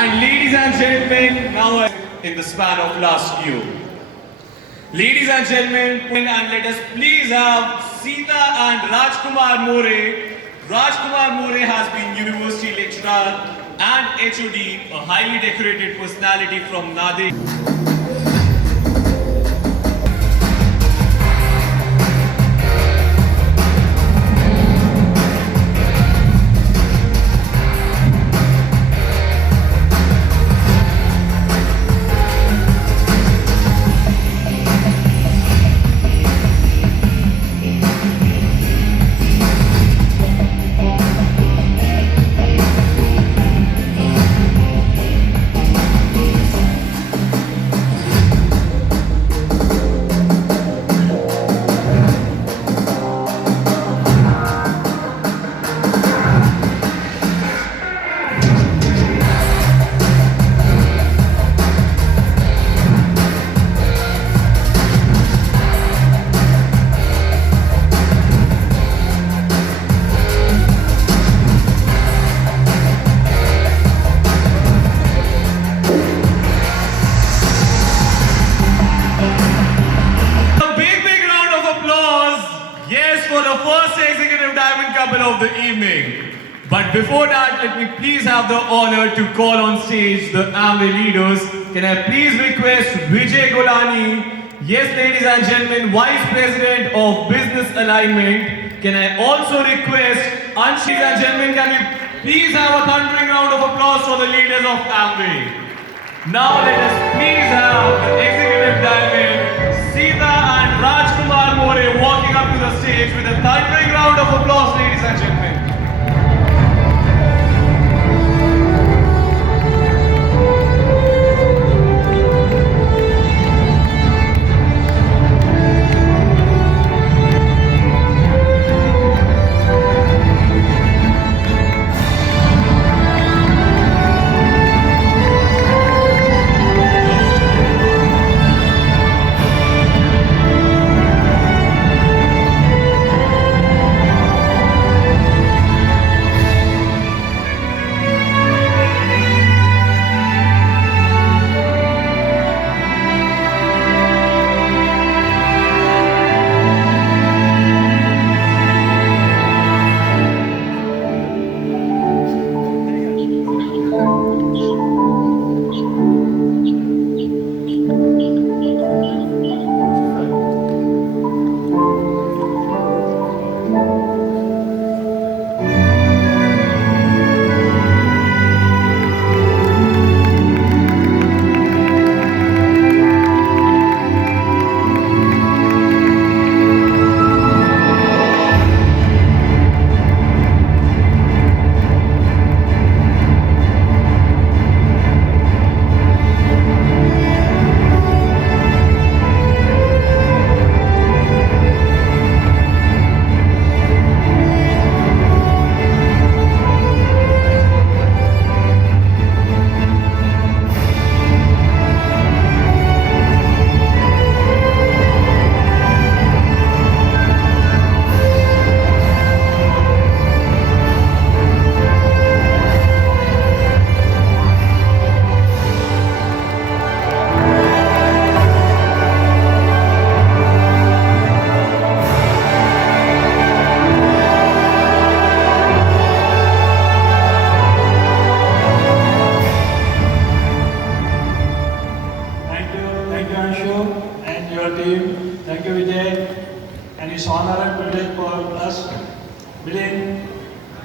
And ladies and gentlemen, now in the span of last year. Ladies and gentlemen, and let us please have Sita and Rajkumar More. Rajkumar More has been university lecturer and HOD, a highly decorated personality from Nanded. For the first executive diamond couple of the evening. But before that, let me please have the honor to call on stage the Amway leaders. Can I please request Vijay Golani, yes ladies and gentlemen, Vice President of Business Alignment. Can I also request Anshi and gentlemen, can we please have a thundering round of applause for the leaders of Amway. Now let us please have the executive diamond, Sita and Rajkumar More walking up to the stage with a thundering round of applause, ladies and gentlemen. And your team. Thank you, Vijay. And it's honor and privilege for us, Milind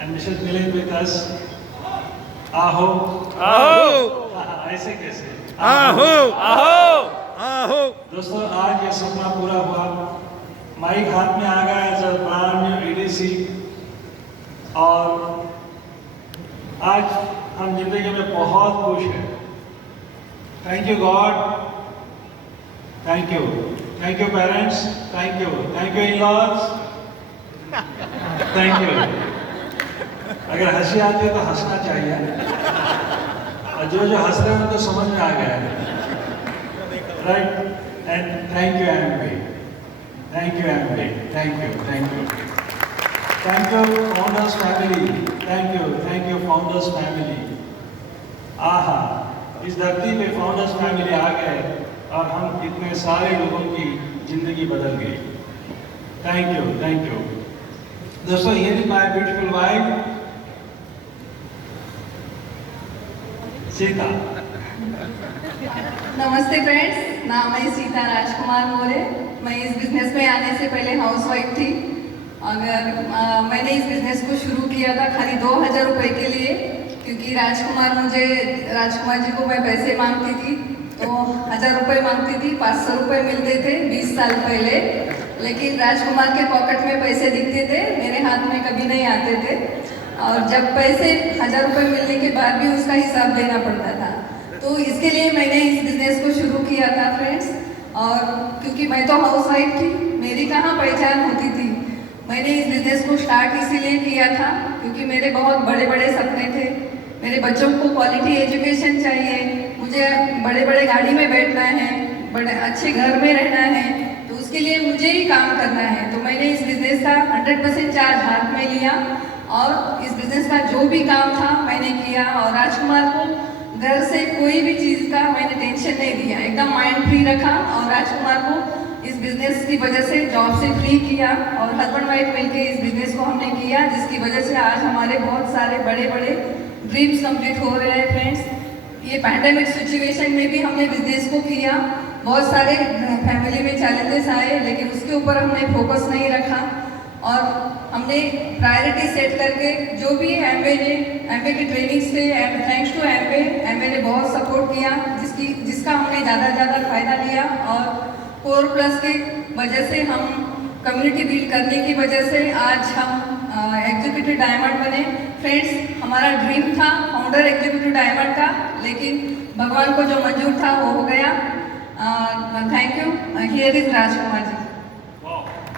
and Mrs. Milind with us. Aho. Aho. ऐसे कैसे? आहो आहो आहो। दोस्तों आज ये सपना पूरा हुआ। माइक हाथ में आ गया as a brand new EDC और आज हम जिंदगी में बहुत खुश हैं। Thank you God, thank you parents, thank you in-laws, thank you. अगर हंसी आती है तो हंसना चाहिए और जो हंस रहे हैं उनको समझ में आ गया है, right. And thank you Amway, thank you founders family, thank you founders family. आहा, इस धरती पे फाउंडर्स फैमिली आ गए और हम इतने सारे लोगों की जिंदगी बदल गई। थैंक यू दोस्तों। Here is my beautiful wife Sita. नमस्ते फ्रेंड्स, नाम है सीता राजकुमार मोरे। मैं इस बिजनेस में आने से पहले हाउसवाइफ थी। अगर मैंने इस बिजनेस को शुरू किया था खाली 2000 रुपये के लिए, क्योंकि राजकुमार जी को मैं पैसे मांगती थी तो 1000 रुपये मांगती थी, 500 रुपये मिलते थे 20 साल पहले। लेकिन राजकुमार के पॉकेट में पैसे दिखते थे, मेरे हाथ में कभी नहीं आते थे। और जब पैसे 1000 रुपये मिलने के बाद भी उसका हिसाब देना पड़ता था। तो इसके लिए मैंने इस बिज़नेस को शुरू किया था फ्रेंड्स। और क्योंकि मैं तो हाउसवाइफ थी, मेरी कहाँ पहचान होती थी। मैंने इस बिज़नेस को स्टार्ट इसीलिए किया था क्योंकि मेरे बहुत बड़े बड़े सपने थे। मेरे बच्चों को क्वालिटी एजुकेशन चाहिए, मुझे बड़े बड़े गाड़ी में बैठना है, बड़े अच्छे घर में रहना है, तो उसके लिए मुझे ही काम करना है। तो मैंने इस बिज़नेस का 100% चार्ज हाथ में लिया और इस बिज़नेस का जो भी काम था मैंने किया। और राजकुमार को घर से कोई भी चीज़ का मैंने टेंशन नहीं दिया, एकदम माइंड फ्री रखा। और राजकुमार को इस बिज़नेस की वजह से जॉब से फ्री किया और हस्बैंड वाइफ मिलके इस बिज़नेस को हमने किया, जिसकी वजह से आज हमारे बहुत सारे बड़े बड़े ड्रीम्स कंप्लीट हो रहे हैं फ्रेंड्स। ये पैंडेमिक सिचुएशन में भी हमने बिज़नेस को किया। बहुत सारे फैमिली में चैलेंजेस आए, लेकिन उसके ऊपर हमने फोकस नहीं रखा और हमने प्रायोरिटी सेट करके जो भी एमवे की ट्रेनिंग से, थैंक्स टू एमवे ने बहुत सपोर्ट किया, जिसका हमने ज़्यादा फ़ायदा लिया। और कोर प्लस के वजह से हम कम्युनिटी बिल्ड करने की वजह से आज हम एग्जीक्यूटिव डायमंड बने। फ्रेंड्स, हमारा ड्रीम था फाउंडर एग्जीक्यूटिव डायमंड का, लेकिन भगवान को जो मंजूर था वो हो गया। Thank you. Here is Rajkumar ji.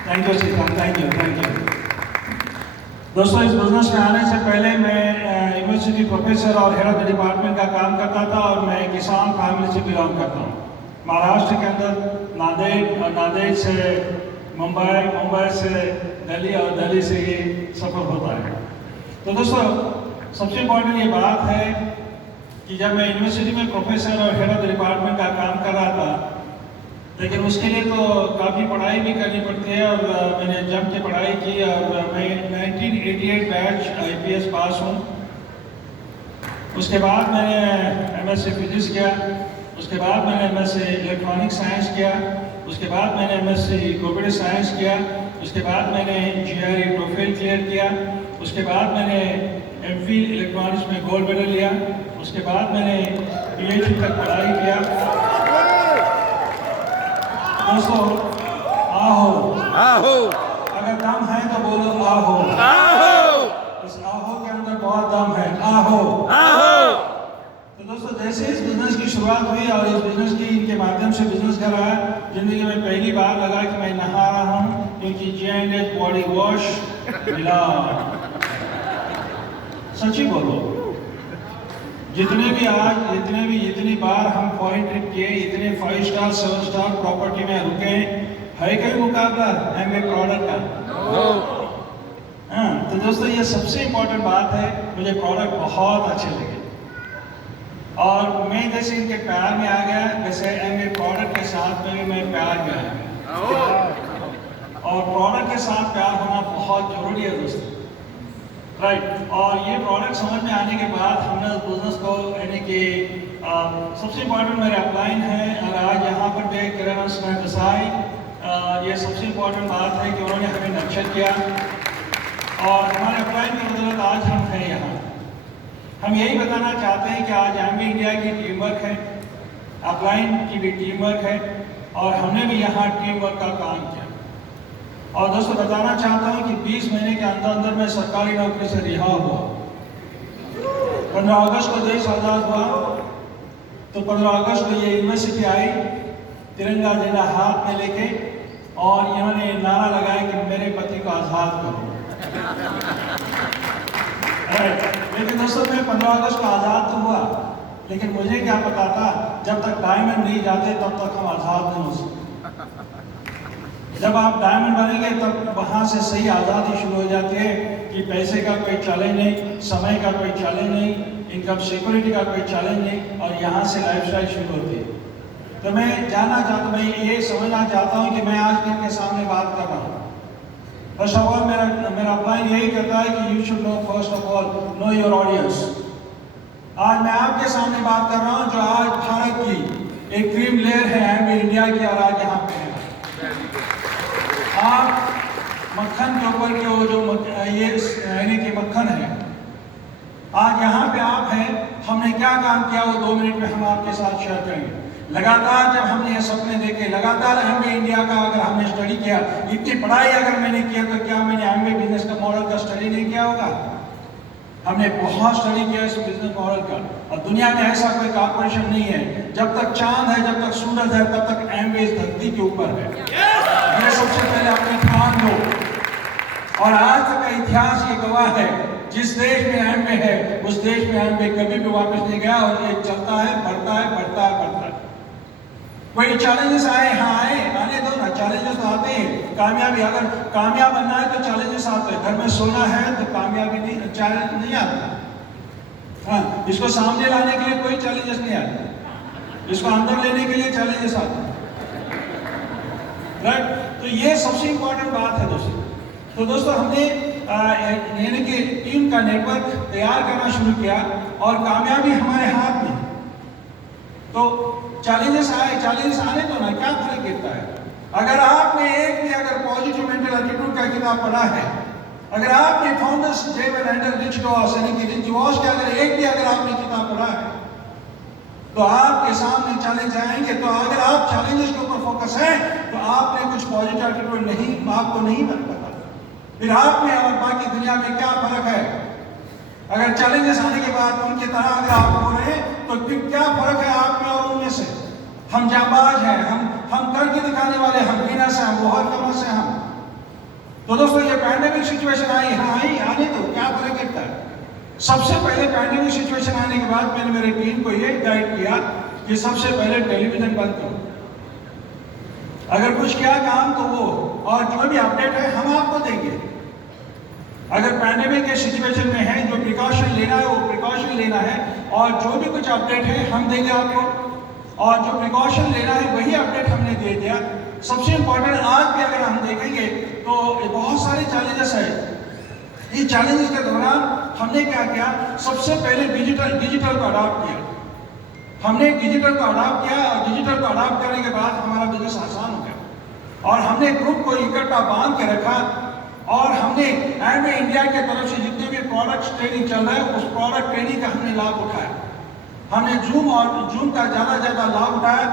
Thank you Sita, thank you. दोस्तों, इस बिजनेस में आने से पहले मैं यूनिवर्सिटी प्रोफेसर और हेड ऑफ द डिपार्टमेंट का काम करता था और मैं किसान फैमिली से बिलोंग करता हूँ। महाराष्ट्र के अंदर नांदेड़ और नांदेड़ से मुंबई, मुंबई से दिल्ली और दिल्ली से ये सफ़र होता है। तो दोस्तों, सबसे इम्पोर्टेंट ये बात है कि जब मैं यूनिवर्सिटी में प्रोफेसर और हेड ऑफ द डिपार्टमेंट का काम कर रहा था, लेकिन उसके लिए तो काफ़ी पढ़ाई भी करनी पड़ती है और मैंने जम के पढ़ाई की और मैं 1988 बैच IPS पास हूँ। उसके बाद मैंने MSc फिजिक्स किया, उसके बाद मैंने MSc इलेक्ट्रॉनिक साइंस किया, उसके बाद मैंने MSc कंप्यूटर साइंस किया, उसके बाद मैंने GRE TOEFL क्लियर किया, उसके बाद मैंने MPhil इलेक्ट्रॉनिक्स में गोल्ड मेडल लिया, उसके बाद मैंने PhD तक पढ़ाई किया। दोस्तों, आहो, अगर दम है तो बोलो आहो। इस आहो के अंदर बहुत दम है। आहो। तो दोस्तों, जैसे इस बिजनेस की शुरुआत हुई और इस बिजनेस की इनके माध्यम से बिजनेस कर रहा है, जिंदगी में पहली बार लगा कि मैं नहा रहा हूँ, क्योंकि J&H बॉडी वॉश मिला। सच्ची बोलो, जितनी बार हम फॉरेन ट्रिप किए, इतने 5 स्टार 7 स्टार प्रॉपर्टी में रुके, है कोई मुकाबला एमवे प्रोडक्ट का? हाँ, तो दोस्तों, ये सबसे इम्पोर्टेंट बात है। मुझे प्रोडक्ट बहुत अच्छे लगे और मैं जैसे इनके प्यार में आ गया, वैसे एमवे प्रोडक्ट के साथ में भी मैं प्यार में आ गया। और प्रोडक्ट के साथ प्यार होना बहुत जरूरी है दोस्तों, राइट। और ये प्रोडक्ट समझ में आने के बाद हमने उस बिजनेस को, यानी कि सबसे इम्पोर्टेंट मेरे अपलाइन है और आज यहाँ पर भी किरण स्नैप दसाई, ये सबसे इम्पोर्टेंट बात है कि उन्होंने हमें नर्चर किया और हमारे अपलाइन की बदौलत आज हम हैं यहाँ। हम यही बताना चाहते हैं कि आज एमवे इंडिया की टीम वर्क है, अपलाइन की भी टीम वर्क है और हमने भी यहाँ टीम वर्क का काम किया। और दोस्तों, बताना चाहता हूँ कि 20 महीने के अंदर मैं सरकारी नौकरी से रिहा हुआ। 15 अगस्त को देश आज़ाद हुआ, तो 15 अगस्त को ये यूनिवर्सिटी आई तिरंगा झंडा हाथ में लेके और इन्होंने नारा लगाया कि मेरे पति को आज़ाद करो। लेकिन दोस्तों, मैं 15 अगस्त को आज़ाद तो हुआ, लेकिन मुझे क्या पता था जब तक डायमंड नहीं जाते तब तक हम आज़ाद नहीं हो सकते। जब आप डायमंड बनेंगे तब वहाँ से सही आज़ादी शुरू हो जाती है कि पैसे का कोई चैलेंज नहीं, समय का कोई चैलेंज नहीं, इनकम सिक्योरिटी का कोई चैलेंज नहीं और यहाँ से लाइफस्टाइल शुरू होती है। तो मैं ये समझना चाहता हूँ कि मैं आज इनके सामने बात कर रहा हूँ। फर्स्ट ऑफ ऑल मेरा प्लान यही कहता है कि you should know first of all know your audience. आज मैं आपके सामने बात कर रहा हूँ जो आज भारत की एक क्रीम लेयर है एमवे इंडिया की और आज यहाँ पे है। आप मक्खन के ऊपर के वो जो ये यानी कि मक्खन है, आज यहाँ पे आप हैं। हमने क्या काम किया वो 2 मिनट में हम आपके साथ शेयर करेंगे। लगातार जब हमने ये सपने देखे, लगातार एमवे इंडिया का अगर हमने स्टडी किया, इतनी पढ़ाई अगर मैंने किया तो क्या मैंने एमवे बिजनेस का मॉडल का स्टडी नहीं किया होगा? हमने बहुत स्टडी किया इस बिजनेस मॉडल का। और दुनिया में ऐसा कोई कॉर्पोरेशन नहीं है, जब तक चांद है, जब तक सूरज है, तब तक एमवे इस धरती के ऊपर है। ये सबसे पहले अपने ठान लो। और आज तक का इतिहास ये गवाह है, जिस देश में एमवे है उस देश में एमवे कभी भी वापस नहीं गया और ये चलता है, बढ़ता है, बढ़ता है, बढ़ता है। कोई चैलेंजेस आए, हाँ आने दो ना, चैलेंजेस तो आते हैं। कामयाबी, अगर कामयाब बनना है तो चैलेंजेस आते हैं। घर में सोना है तो कामयाबी नहीं, चैलेंज नहीं आता। हाँ, इसको सामने लाने के लिए कोई चैलेंजेस नहीं आते, इसको अंदर लेने के लिए चैलेंजेस आते हैं। राइट? तो ये सबसे इंपॉर्टेंट बात है दोस्तों। तो दोस्तों हमने यानी कि टीम का नेटवर्क तैयार करना शुरू किया और कामयाबी हमारे हाथ में। तो चैलेंजेस आने तो ना, क्या फर्क गिरता है? अगर आपने एक भी अगर पॉजिटिव मेंटल एटीट्यूड का किताब पढ़ा है, अगर आपने फाउंडर्स डेविड एंडर रिच डॉस यानी कि रिच डॉस के अगर एक भी अगर आपने किताब पढ़ा है तो आपके सामने चैलेंज आएंगे। तो अगर आप चैलेंजेस के ऊपर फोकस है तो आपने कुछ पॉजिटिव एटीट्यूड नहीं, आपको नहीं बन पाता। फिर आप में और बाकी दुनिया में क्या फर्क है? अगर चैलेंजेस आने के बाद उनकी तरह अगर आप हो रहे हैं तो फिर क्या फर्क है आप में और उनमें से? हम जाबाज हैं, हम करके दिखाने वाले, हम बिना से, हम बहुत कम से हम। तो दोस्तों ये पैंडेमिक सिचुएशन आई, हाँ आई, आने तो क्या फर्क गिरता है? सबसे पहले पैंडेमिक सिचुएशन आने के बाद मैंने मेरे टीम को ये गाइड किया कि सबसे पहले टेलीविजन बंद करो। अगर कुछ किया काम तो वो, और जो भी अपडेट है हम आपको देंगे। अगर पैंडेमिक के सिचुएशन में है, जो प्रिकॉशन लेना है वो प्रिकॉशन लेना है, और जो भी कुछ अपडेट है हम देंगे आपको, और जो प्रिकॉशन लेना है वही अपडेट हमने दे दिया। सबसे इंपॉर्टेंट आज भी अगर हम देखेंगे तो बहुत सारे चैलेंजेस है। इस चैलेंजेस के दौरान हमने क्या किया? सबसे पहले डिजिटल को अडॉप्ट किया। हमने डिजिटल को अडॉप्ट किया और डिजिटल को अडॉप्ट करने के बाद हमारा बिजनेस आसान हो गया। और हमने ग्रुप को इकट्ठा बांध के रखा और हमने एमवे इंडिया के तरफ से जितने भी प्रोडक्ट्स ट्रेनिंग चल रहा है उस प्रोडक्ट ट्रेनिंग का हमने लाभ उठाया। हमने जूम का ज़्यादा लाभ उठाया।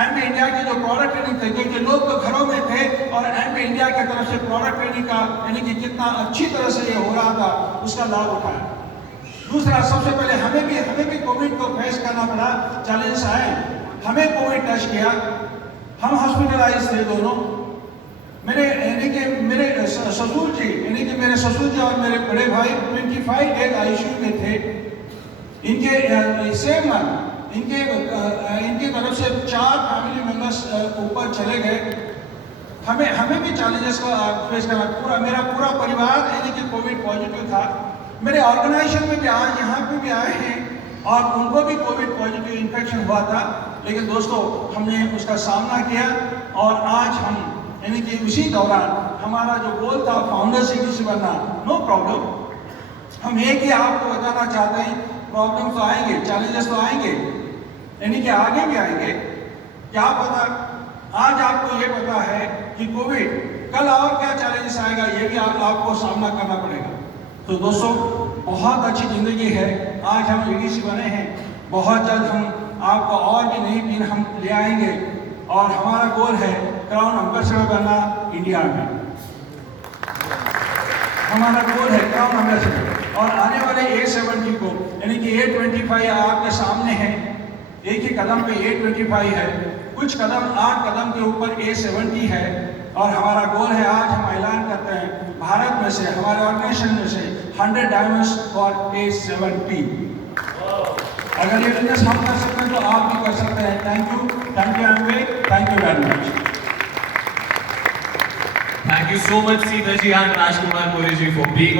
एमवे इंडिया की जो प्रोडक्ट ट्रेनिंग थे, क्योंकि लोग तो घरों में थे और एमवे इंडिया की तरफ से प्रोडक्ट ट्रेनिंग का यानी कि कितना अच्छी तरह से ये हो रहा था उसका लाभ उठाया। दूसरा, सबसे पहले हमें भी कोविड को फेस करना पड़ा, चैलेंज आए, हमें कोविड टेस्ट किया, हम हॉस्पिटलाइज थे दोनों। मेरे ससुर जी और मेरे बड़े भाई 25 डेज आईसीयू में थे। इनके सेम मंथ इनके तरफ से 4 फैमिली मेंबर्स ऊपर चले गए। हमें भी चैलेंजेस का फेस करना, मेरा पूरा परिवार यानी कि कोविड पॉजिटिव था। मेरे ऑर्गेनाइजेशन में भी आज यहाँ पे भी आए हैं और उनको भी कोविड पॉजिटिव इन्फेक्शन हुआ था, लेकिन दोस्तों हमने उसका सामना किया और आज हम यानी कि उसी दौरान हमारा जो गोल था फाउंडर सीडीसी बनना, नो प्रॉब्लम। हम एक ही आपको बताना चाहते हैं, प्रॉब्लम तो आएंगे, चैलेंजेस तो आएंगे, यानी कि आगे भी आएंगे। क्या पता आज आपको ये पता है कि कोविड, कल और क्या चैलेंजेस आएगा ये भी आपको सामना करना पड़ेगा। तो दोस्तों बहुत अच्छी जिंदगी है, आज हम ईडीसी बने हैं, बहुत जल्द हम आपको और भी नई टीम हम ले आएंगे और हमारा गोल है क्राउन एम्बेसडर बनना इंडिया में। हमारा गोल है क्राउन एम्बेसडर। और आने वाले A70 को यानी कि A25 आपके सामने है, एक ही कदम पे A25 है, कुछ कदम 8 कदम के ऊपर A70 है। और हमारा गोल है, आज हम ऐलान करते हैं भारत में से, हमारे ऑर्गेनाइजेशन में से 100 डायमंड्स फॉर A70। अगर ये बिजनेस हम कर सकते हैं तो आप भी कर सकते हैं। Thank you Amway, thank you very much. Thank you so much, Seetha ji and Rajkumar More ji, for being